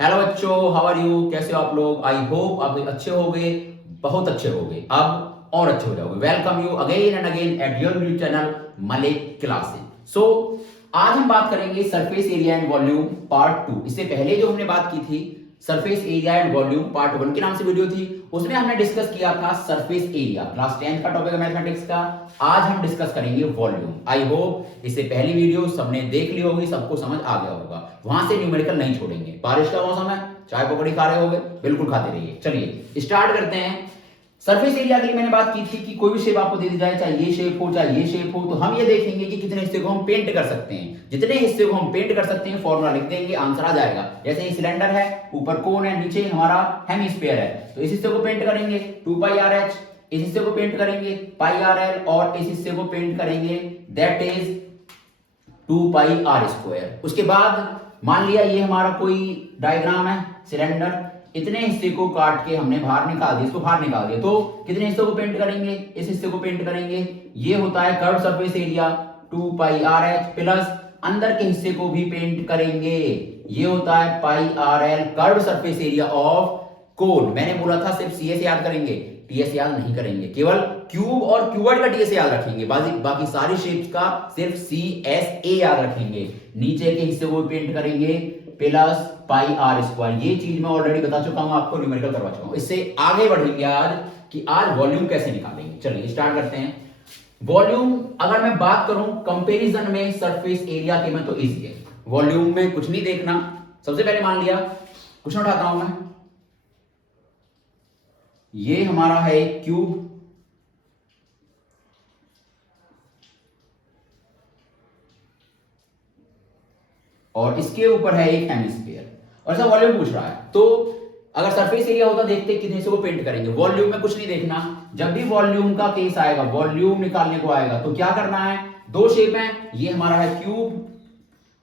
Hello बच्चों, how are you? कैसे हो आप लोग? आई होप आप लोग अच्छे होंगे, बहुत अच्छे होंगे, अब और अच्छे हो जाओगे। Welcome you again and again at your new channel Malik classes. सो आज हम बात करेंगे surface area and volume part 2। इससे पहले जो हमने बात की थी surface area and volume part 1 के नाम से वीडियो थी, उसमें हमने डिस्कस किया था सरफेस एरिया, क्लास 10 का टॉपिक है मैथमेटिक्स का। आज हम डिस्कस करेंगे वॉल्यूम। आई होप इससे पहली वीडियो सबने देख ली होगी, सबको समझ आ गया होगा। वहां से न्यूमेरिकल नहीं छोड़ेंगे। बारिश का मौसम है, चाय पकौड़ी खा रहे होगे, बिल्कुल खाते रहिए। चलिए स्टार्ट करते हैं। सरफेस एरिया के लिए मैंने बात की थी कि कोई भी शेप आपको दे दी जाए, चाहे ये शेप हो चाहे ये शेप हो, तो हम ये देखेंगे कि कितने हिस्से को हम पेंट कर सकते हैं। जितने हिस्से को हम पेंट कर सकते हैं फॉर्मूला लिख देंगे, आंसर आ जाएगा। जैसे ये सिलेंडर है, ऊपर कोन है, नीचे हमारा हेमिस्फीयर है, तो इस हिस्से को पेंट करेंगे 2πrh, इस हिस्से को पेंट करेंगे πrl, और इस हिस्से को पेंट करेंगे दैट इज 2πr²। उसके बाद मान लिया ये हमारा कोई डायग्राम है सिलेंडर, इतने हिस्से को काट के हमने बाहर निकाल दिया, इसको बाहर निकाल दिया, तो कितने हिस्सों को पेंट करेंगे? इस हिस्से को पेंट करेंगे। ये होता है curve surface area 2πrh, plus अंदर के हिस्से को भी पेंट करेंगे, ये होता है πrl, curve surface area of cone. मैंने बोला था सिर्फ सी से याद करेंगे, टीएस याद नहीं करेंगे, केवल क्यूब और क्यूबॉइड का टीएस याद रखेंगे, बाकी सारी शेप्स का सिर्फ सी एस ए याद रखेंगे। नीचे के हिस्से को पेंट करेंगे प्लस πr²। ये चीज मैं ऑलरेडी बता चुका हूं आपको, न्यूमेरिकल करवा चुका हूं। इससे आगे बढ़ेंगे आज कि आज वॉल्यूम कैसे निकालेंगे। चलिए स्टार्ट करते हैं। वॉल्यूम अगर मैं बात करूं कंपैरिजन में सरफेस एरिया के में, तो इजी है। वॉल्यूम में कुछ नहीं देखना। सबसे पहले मान लिया क्वेश्चन उठाता हूं मैं, ये हमारा है एक क्यूब, और इसके ऊपर है एक हेमिस्फीयर, और ऐसा वॉल्यूम पूछ रहा है। तो अगर सरफेस एरिया होता, देखते कितने हिस्सों को पेंट करेंगे। वॉल्यूम में कुछ नहीं देखना। जब भी वॉल्यूम का केस आएगा, वॉल्यूम निकालने को आएगा, तो क्या करना है? दो शेप है, ये हमारा है क्यूब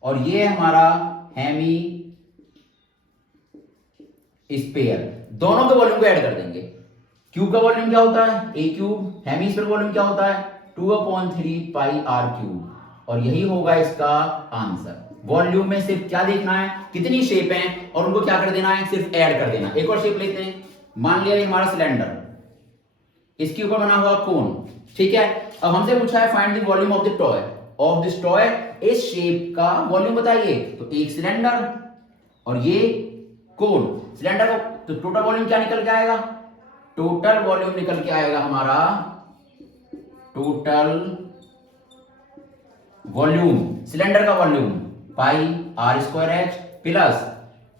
और ये है हमारा हेमी स्फीयर। दोनों के वॉल्यूम को ऐड कर देंगे। क्यूब का वॉल्यूम क्या होता है? ए क्यूब। हेमिस्फीयर वॉल्यूम क्या होता है? 2/3πr³। और यही होगा इसका आंसर। वॉल्यूम में सिर्फ क्या देखना है? कितनी शेप है, और उनको क्या कर देना है? सिर्फ ऐड कर देना। एक और शेप लेते हैं। मान लिया ये हमारा सिलेंडर, इसके ऊपर बना हुआ कोन, ठीक है। अब हमसे पूछा है find the volume of the toy, of this toy, इस शेप का वॉल्यूम बताइए। तो एक सिलेंडर और ये कोन, सिलेंडर का तो टोटल वॉल्यूम क्या निकल के आएगा? टोटल वॉल्यूम निकल के आएगा हमारा, टोटल वॉल्यूम सिलेंडर का वॉल्यूम πr²h, प्लस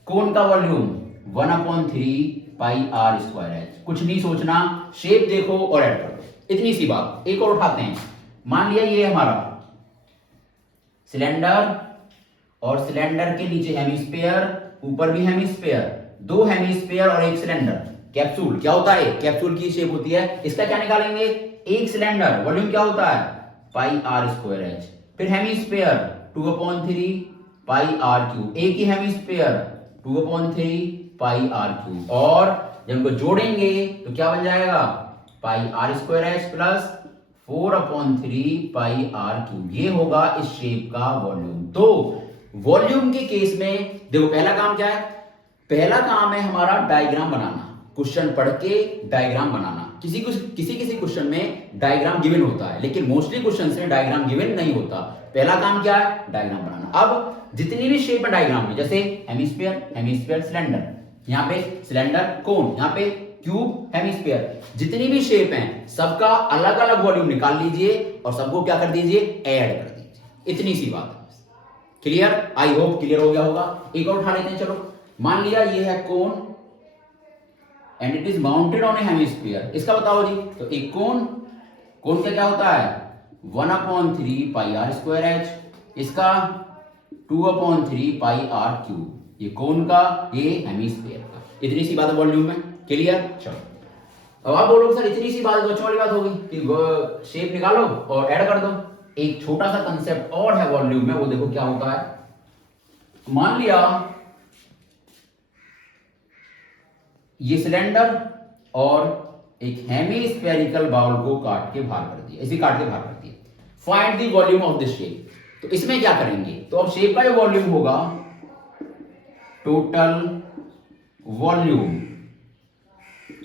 कोन का वॉल्यूम 1/3πr²h। कुछ नहीं सोचना, शेप देखो और ऐड कर दो, इतनी सी बात। एक और उठाते हैं। मान लिया ये हमारा सिलेंडर, और सिलेंडर के नीचे हेमिस्फीयर, ऊपर भी हेमिस्फीयर, दो हेमिस्फीयर और एक सिलेंडर। कैप्सूल क्या होता है? कैप्सूल की शेप होती है। इसका क्या निकालेंगे? एक सिलेंडर, वॉल्यूम क्या होता है? πr²h, फिर हेमिस्फीयर 2/3πr³, एक ही हेमिस्फीयर 2/3πr³, और जब इनको जोड़ेंगे तो क्या बन जाएगा? πr²h plus 4/3πr³। ये होगा इस शेप का वॉल्यूम। तो वॉल्यूम के केस में देखो, पहला काम क्या है? पहला काम है हमारा डायग्राम बनाना। क्वेश्चन पढ़ के डायग्राम बनाना। किसी किसी क्वेश्चन में डायग्राम गिवन होता है, लेकिन मोस्टली क्वेश्चन में डायग्राम गिवन नहीं होता। पहला काम क्या है? डायग्राम बनाना। अब जितनी भी शेप है डायग्राम में, जैसे हेमिस्फीयर सिलेंडर, यहाँ पे सिलेंडर कोन, यहाँ पे क्यूब हेमिस्फीयर, जितनी भी शेप हैं सबका अलग अलग वॉल्यूम निकाल लीजिए और सबको क्या कर दीजिए? ऐड कर दीजिए। इतनी सी बात है। क्लियर? आई होप क्लियर हो गया होगा। एक और उठा लेते हैं। चलो मान लिया ये है cone and it is mounted on A hemisphere. इसका बताओ जी। तो एक कोन का क्या होता है? 1/3πr²h, इसका 2/3πr³। ये कोन का, ये हेमिस्फीयर का। इतनी सी बात है वॉल्यूम में। क्लियर? चलो अब आप बोलोगे सर इतनी सी बात, बच्चों वाली बात होगी कि शेप निकालो और ऐड कर दो। एक छोटा सा कंसेप्ट और है वॉल्यूम में, वो देखो क्या होता है। मान लिया ये सिलेंडर और एक हेमिस्फेरिकल बाउल को काट के बाहर कर दिया, इसे काट के बाहर कर दिया। Find the volume of this shape. तो इसमें क्या करेंगे? तो अब शेप का जो वॉल्यूम होगा टोटल वॉल्यूम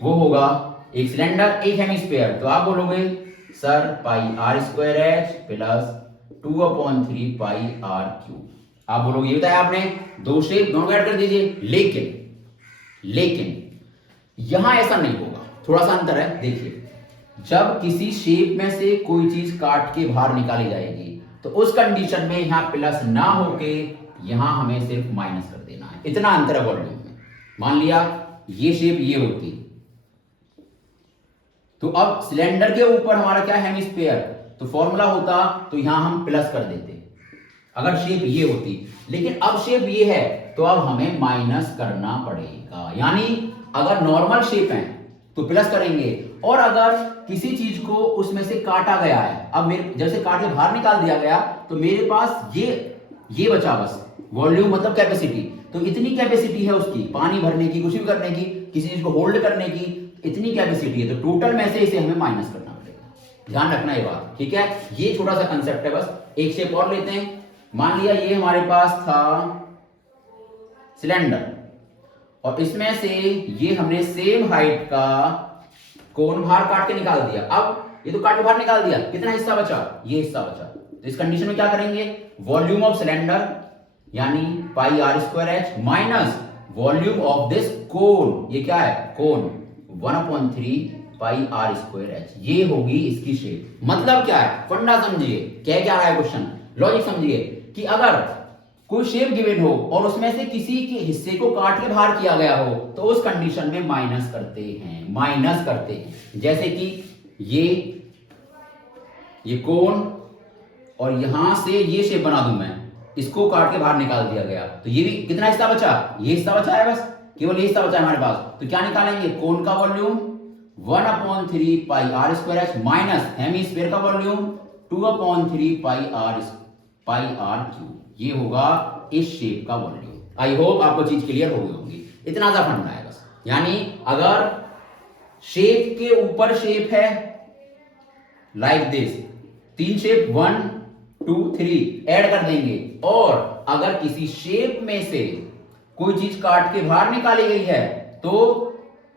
वो होगा एक सिलेंडर एक हेमिस्फीयर, तो आप बोलोगे sir pi r square h plus 2/3 pi r cube. आप बोलोगे ये बताया आपने, दो शेप दोनों ऐड कर दीजिए, लेकिन यहां ऐसा नहीं होगा, थोड़ा सा अंतर है। देखिए, जब किसी शेप में से कोई चीज काट के बाहर निकाली जाएगी तो उस कंडीशन में यहां प्लस ना होके यहां हमें सिर्फ माइनस कर देना है, इतना अंतर है वॉल्यूम में। मान लिया ये शेप ये होती, तो अब सिलेंडर के ऊपर हमारा क्या है, हेमिस्फीयर, तो फॉर्मूला होता तो यहां हम प्लस कर देते अगर शेप ये होती, लेकिन अब शेप ये है तो अब हमें माइनस करना पड़ेगा। यानी अगर नॉर्मल शेप है तो प्लस करेंगे, और अगर किसी चीज को उसमें से काटा गया है, अब मेरे जैसे काट के बाहर निकाल दिया गया तो मेरे पास ये बचा बस वॉल्यूम मतलब कैपेसिटी, तो इतनी कैपेसिटी है उसकी पानी भरने की, कुछ भी करने की, किसी चीज को होल्ड करने की इतनी कैपेसिटी है, तो टोटल में से इसे हमें माइनस करना पड़ेगा। ध्यान रखना ये बात, ठीक है। ये छोटा सा कंसेप्ट है, बस एक शेप और लेते हैं। मान लिया ये हमारे पास था सिलेंडर, और इसमें से ये हमने सेम हाइट का कोन बाहर काट के निकाल दिया। अब ये तो काट के बाहर निकाल दिया, कितना हिस्सा बचा, ये हिस्सा बचा। तो इस कंडीशन में क्या करेंगे, वॉल्यूम ऑफ सिलेंडर यानी pi r square h minus volume of this cone, ये क्या है cone, 1/3 pi r square h, ये होगी इसकी शेप। मतलब क्या है, फंडा समझिए, क्या रहा है क्वेश्चन, लॉजिक समझिए कि अगर कोई शेप गिवन हो और उसमें से किसी के हिस्से को काट के बाहर किया गया हो तो उस कंडीशन में माइनस करते हैं। जैसे कि ये कोन, और यहां से ये शेप बना दूं मैं, इसको काट के बाहर निकाल दिया गया, तो ये भी कितना हिस्सा बचा, ये हिस्सा बचा है, बस केवल ये हिस्सा बचा है हमारे पास। तो क्या निकालेंगे, कोन का volume 1/3 pi r square h minus hemisphere का वॉल्यूम 2/3 पाई आर क्यूब, ये होगा इस शेप का वॉल्यूम। आई होप आपको चीज क्लियर हो गई होगी, इतना सा फंडा है बस। यानी अगर शेप के ऊपर शेप है लाइक दिस, 3 शेप 1 2 3 ऐड कर देंगे, और अगर किसी शेप में से कोई चीज काट के बाहर निकाली गई है तो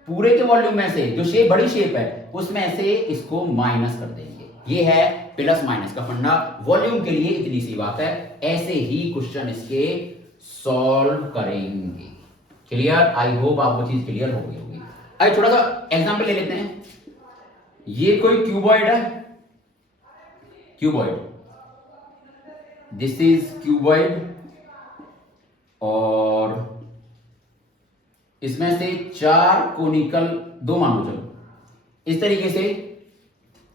पूरे के वॉल्यूम में से जो शेप बड़ी शेप है उसमें से इसको माइनस कर देंगे। ये है प्लस माइनस का फंडा, वॉल्यूम के लिए इतनी सी बात है। ऐसे ही क्वेश्चन इसके सॉल्व करेंगे। क्लियर, आई होप आपको चीज क्लियर हो गई होगी। आइए थोड़ा सा एग्जांपल ले लेते हैं। ये कोई क्यूबॉइड है, क्यूबॉइड, दिस इज क्यूबॉइड, और इसमें से 4 कोनिकल, 2 मान लो, चलो इस तरीके से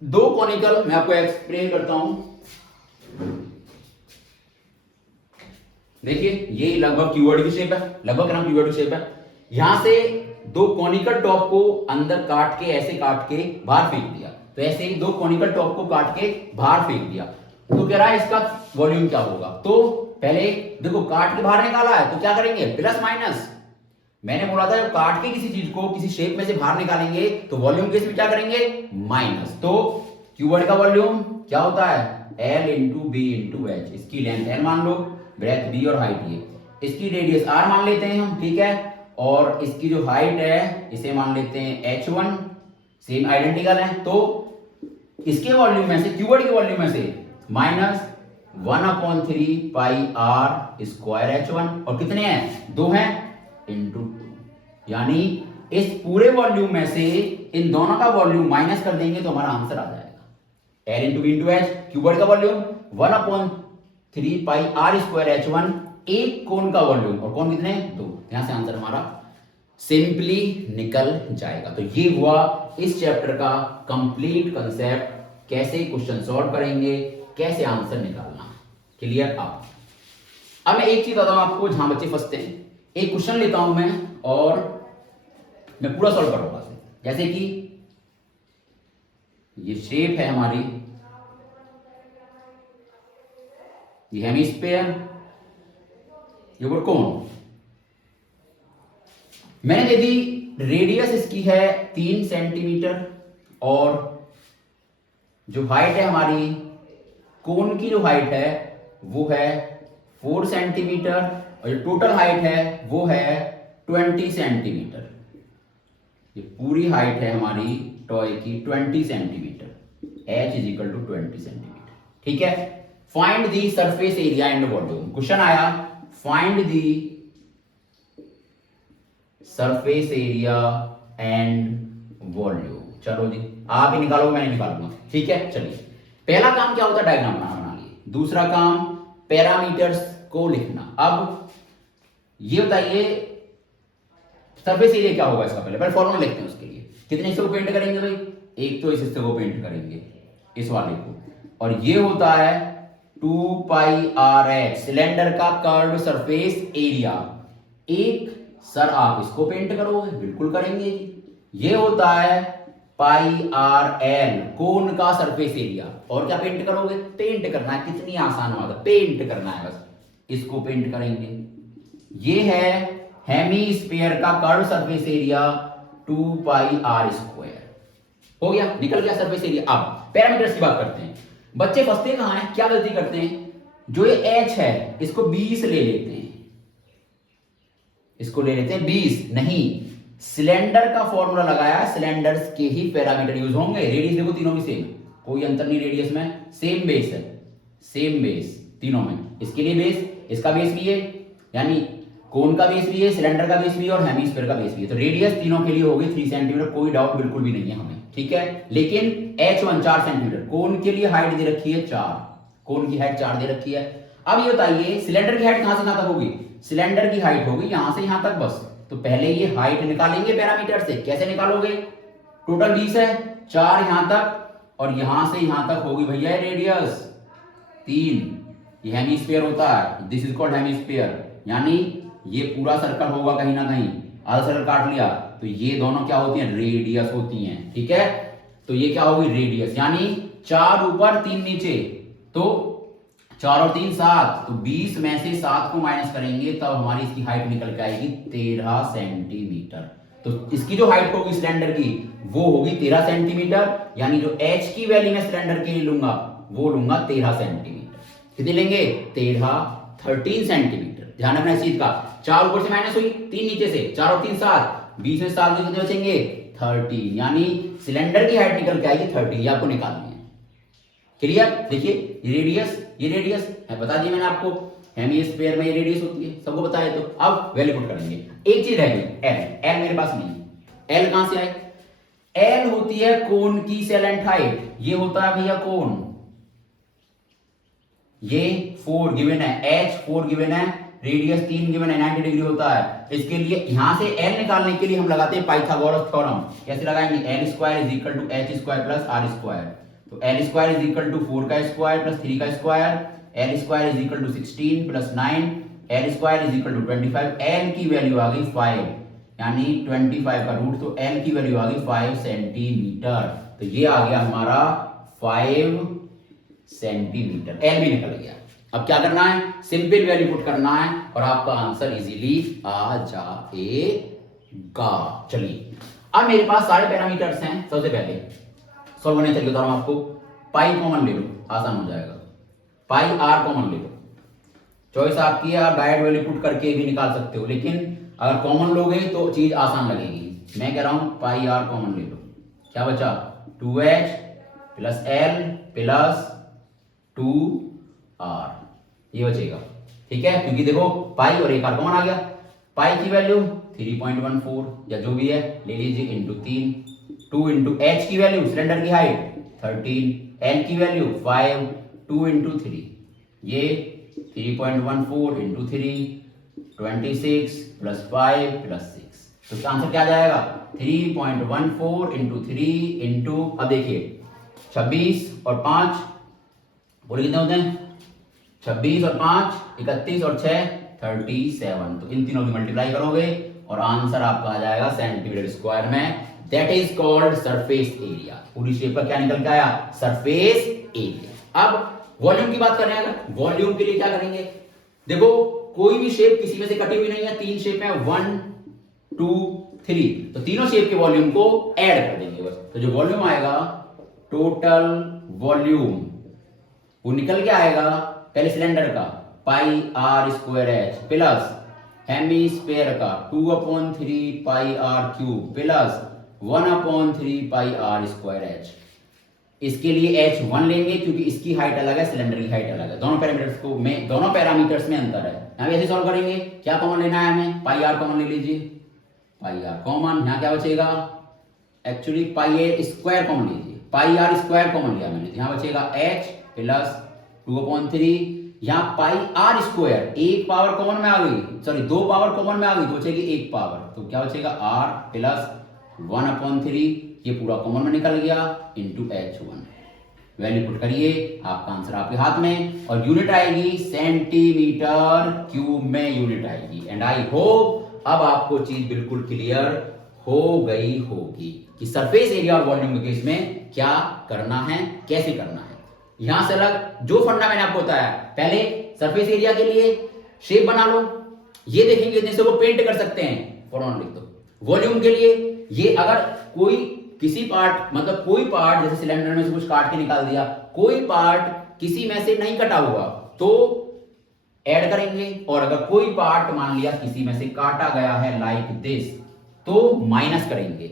2 कोनिकल, मैं आपको एक्सप्लेन करता हूं। देखिए ये लगभग क्यूबॉइड की शेप है, लगभग नाम क्यूबॉइड की शेप है। यहां से 2 कोनिकल टॉप को अंदर काट के, ऐसे काट के बाहर फेंक दिया, तो ऐसे ही 2 कोनिकल टॉप को काट के बाहर फेंक दिया। तो कह रहा है इसका वॉल्यूम क्या होगा। तो पहले देखो काट के बाहर निकाला है तो क्या करेंगे, प्लस माइनस। मैंने बोला था जब काट के किसी चीज को किसी शेप में से बाहर निकालेंगे तो वॉल्यूम केस में क्या करेंगे, माइनस। तो क्यूबॉइड का वॉल्यूम क्या होता है, L into b into h. इसकी लेंथ L मान लो, ब्रेथ B और हाइट ये, इसकी रेडियस R मान लेते हैं हम, ठीक है। और इसकी जो हाइट है इसे मान लेते हैं H1, सेम आइडेंटिकल है। तो इसके वॉल्यूम में से, क्यूबॉइड के वॉल्यूम में से minus 1/3 pi r square H1, और कितने हैं, 2 हैं, इंटू 2। यानी इस पूरे वॉल्यूम में से इन दोनों का वॉल्यूम माइनस कर देंगे तो हमारा आंसर आ जाएगा, L into b into h. Cuboid का volume 1/3 pi r square H1, एक कोन का वॉल्यूम, और कोन कितने, 2। यहां से आंसर हमारा सिंपली निकल जाएगा। तो ये हुआ इस चैप्टर का कंप्लीट कंसेप्ट, कैसे क्वेश्चन सॉल्व करेंगे, कैसे आंसर निकालना। क्लियर। अब मैं एक चीज बताऊं आपको जहां बच्चे फंसते हैं। एक क्वेश्चन लेता हूं मैं और मैं पूरा सॉल्व करूंगा। जैसे कि ये शेप है हमारी, ये हेमिस्फीयर, ये ऊपर कोन। मैंने दे दी रेडियस इसकी है 3 सेंटीमीटर, और जो हाइट है हमारी, कोन की जो हाइट है वो है 4 सेंटीमीटर और जो टोटल हाइट है वो है 20 सेंटीमीटर। ये पूरी हाइट है हमारी टॉय की 20 centimetre. h is equal to 20 centimetre. ठीक है, find the surface area and volume. Question आया find the surface area and volume. चलो जी, आप ही निकालो, मैं नहीं निकालूंगा। ठीक है, चलिए पहला काम क्या होता है, डायग्राम बना लिए। दूसरा काम पैरामीटर्स को लिखना। अब ये बताइए सरफेस एरिया क्या होगा इसका, पहले फॉर्मूला लिखते हैं उसके लिए। कितने हिस्से को पेंट करेंगे भाई, एक तो इस हिस्से को पेंट करेंगे, इस वाले को, और ये होता है 2 पाई आर एच, सिलेंडर का कर्व सरफेस एरिया। एक सर आप इसको पेंट करोगे, बिल्कुल करेंगे। ये होता है पाई आर एल, कोन का सरफेस एरिया। और क्या पेंट करोगे, पेंट करना है, कितनी आसान बात है, पेंट करना है बस, इसको पेंट करेंगे। ये है हेमीस्फीयर का curve surface area 2 pi r square. हो गया, निकल गया सरफेस एरिया। अब पैरामीटर्स की बात करते हैं। बच्चे फंसते कहां हैं, क्या गलती करते हैं, जो ये h है इसको 20 ले लेते हैं, इसको ले लेते हैं 20। नहीं, सिलेंडर का फॉर्मूला लगाया, सिलेंडर्स के ही पैरामीटर यूज होंगे। रेडियस देखो तीनों की सेम, कोई अंतर नहीं रेडियस में, सेम बेस है, सेम बेस तीनों में। इसके लिए बेस, इसका बेस भी है, यानी कोन का बेस भी है, सिलेंडर का बेस भी है और हेमीस्फीयर का बेस भी है। तो रेडियस तीनों के लिए होगी 3 सेंटीमीटर, कोई डाउट बिल्कुल भी नहीं है हमें। ठीक है, लेकिन h1 4 सेंटीमीटर, कोन के लिए हाइट दे रखी है 4, कोन की हाइट 4 दे रखी है। अब ये बताइए सिलेंडर की हाइट कहां से कहां तक होगी, सिलेंडर की हाइट होगी यहां से यहां तक बस। तो पहले ये हाइट निकालेंगे पैरामीटर से। कैसे निकालोगे, टोटल 20 है, 4 यहां तक और यहां से यहां तक होगी भैया रेडियस 3। ये हेमीस्फीयर होता है, दिस इज कॉल्ड हेमीस्फीयर, यानी ये पूरा सर्कल होगा कहीं ना कहीं, आधा सर्कल काट लिया तो ये दोनों क्या होती हैं, रेडियस होती हैं। ठीक है, तो ये क्या होगी रेडियस, यानी 4 ऊपर 3 नीचे, तो 4 और 3 7, तो 20 में से 7 को माइनस करेंगे तब हमारी इसकी हाइट निकल के आएगी 13 सेंटीमीटर। तो इसकी जो हाइट होगी सिलेंडर की वो होगी 13 सेंटीमीटर, यानी जो h की वैल्यू मैं सिलेंडर के लिए लूंगा वो लूंगा 13 सेंटीमीटर। कितने लेंगे, 13 सेंटीमीटर। ध्यान रखना इस चीज का, 4 ऊपर से माइनस हुई, 3 नीचे से, 4 और 3 7, 20 में 7 कितने बचेंगे 13, यानी सिलेंडर की हाइट निकल के आएगी 30। ये आपको निकालनी है। क्लियर, देखिए ये रेडियस है, बता दिया मैंने आपको, हेमीस्फीयर में ये रेडियस होती है, सबको बताया। तो अब वैल्यू पुट करेंगे। एक चीज रह गई एल मेरे पास नहीं है। एल कहां से आए, एल होती है कोन की सेलेंट हाइट, ये होता है भैया कोन, ये 4 गिवन है, h 4 गिवन है, रेडियस 3 गिवन है, 90 डिग्री होता है। इसके लिए यहां से l निकालने के लिए हम लगाते हैं पाइथागोरस थ्योरम। कैसे लगाएंगे, l square is equal to h square plus r square. तो l square is equal to 4 का स्क्वायर प्लस 3 का square, l square is equal to 16 plus 9, l square is equal to 25। l की value आ गई 5, यानी 25 का root, तो l की वैल्यू आ गई 5 सेंटीमीटर। तो ये आ गया हमारा 5 सेंटीमीटर, एल भी निकल गया। अब क्या करना है, सिंपल वैल्यू पुट करना है और आपका आंसर इजीली आ जाएगा। चलिए अब मेरे पास सारे पैरामीटर्स हैं। सबसे पहले सॉल्व करने तरीका बता रहा हूं आपको। पाई कॉमन ले लो, आसान हो जाएगा। पाई आर कॉमन ले लो, चॉइस आपकी है, आप डायरेक्ट वैल्यू पुट करके भी निकाल सकते हो, लेकिन अगर कॉमन लोगे तो चीज आसान लगेगी। मैं कह रहा हूं पाई आर कॉमन ले लो, क्या बचा 2h plus L plus 2r, ये बचेगा। ठीक है, क्योंकि देखो पाई और एक आर कॉमन आ गया। पाई की वैल्यू 3.14 या जो भी है ले लीजिए इंटू 3, 2 इंटू h की वैल्यू सिलेंडर की हाइट 13, l की वैल्यू 5, 2 इंटू 3, ये 3.14 इंटू 3 26 प्लस 5 प्लस 6। तो इसका आंसर क्या आ जाएगा 3.14 इंटू 3 इंटू, अब देखिए 26 और 5 बोले कितने होते हैं, 26 और 5 31 और 6 37। तो इन तीनों की मल्टीप्लाई करोगे और आंसर आपका आ जाएगा सेंटीमीटर स्क्वायर में। That is called surface area. पूरी शेप का क्या निकल के आया, सरफेस एरिया। अब वॉल्यूम की बात कर रहे हैं, अगर वॉल्यूम के लिए क्या करेंगे, देखो कोई भी शेप किसी में से कटी हुई नहीं है, 3 शेप है 1 2 3, तो तीनों शेप के वॉल्यूम को ऐड कर देंगे बस। तो जो वॉल्यूम आएगा टोटल वॉल्यूम वो निकल के आएगा पहले सिलेंडर का pi r square h plus hemisphere का 2/3 pi r cube plus 1/3 pi r square h. इसके लिए h1 लेंगे क्योंकि इसकी हाइट अलग है, सिलेंडर की हाइट अलग है, दोनों पैरामीटर्स को में दोनों पैरामीटर्स में अंतर है। यहाँ ऐसे सॉल्व करेंगे, क्या कॉमन लेना है हमें, पाई आर कॉमन ले लीजिए, पाई आर कॉमन, यहाँ क्या बचेगा, एक्चुअली पाई ए स्क्वायर कॉमन लीजिए, पाई आर स्क्वायर कॉमन लिया मैंने, यहाँ बचेगा h प्लस 2/3, यहाँ पाई आर स्क्वायर एक पावर कॉमन में आ गई, सॉरी दो पावर कॉमन में आ गई तो बचेगी एक पावर, तो क्या बचेगा r प्लस 1/3, ये पूरा कॉमन में निकल गया इंटू h1। वैल्यू पुट करिए, आपका आंसर आपके हाथ में और यूनिट आएगी सेंटीमीटर क्यूब में यूनिट आएगी। एंड आई होप अब आपको चीज बिल्कुल क्लियर हो गई होगी कि सरफेस एरिया और वॉल्यूम के केस में क्या करना है, कैसे करना है। यहां से अलग जो फंडा मैंने आपको बताया, पहले सरफेस एरिया के लिए शेप बना लो, ये देखेंगे जैसे वो पेंट कर सकते हैं, फॉर्मूला लिख दो। वॉल्यूम के लिए ये अगर कोई किसी पार्ट मतलब कोई पार्ट जैसे सिलेंडर में से कुछ काट के निकाल दिया, कोई पार्ट किसी में से नहीं कटा हुआ तो ऐड करेंगे, और अगर कोई पार्ट मान लिया किसी में से काटा गया है लाइक दिस तो माइनस करेंगे।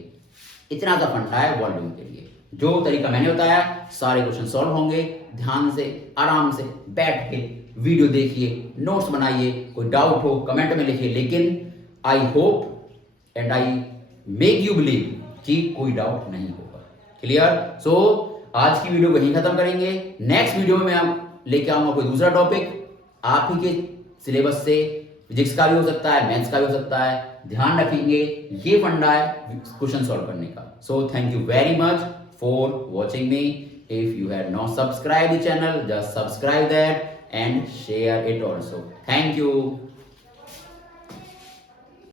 इतना सा फंडा है वॉल्यूम के लिए। जो तरीका मैंने बताया सारे क्वेश्चन सॉल्व होंगे, ध्यान से आराम से बैठ के वीडियो देखिए, नोट्स बनाइए, कोई डाउट हो कमेंट में लिखिए, लेकिन I hope and I make you believe कि कोई डाउट नहीं होगा। क्लियर? सो आज की वीडियो को यहीं खत्म करेंगे। नेक्स्ट वीडियो में मैं लेके आऊंगा कोई दूसरा टॉपिक, आप ही के सिलेबस से, फिजिक्स का भी हो सकता है, मैथ्स का भी हो सकता है। ध्यान रखेंगे, ये फंडा है क्वेश्चन सॉल्व करने का। So thank you very much for watching me. If you have not subscribe the channel, just subscribe that and share it also. Thank you.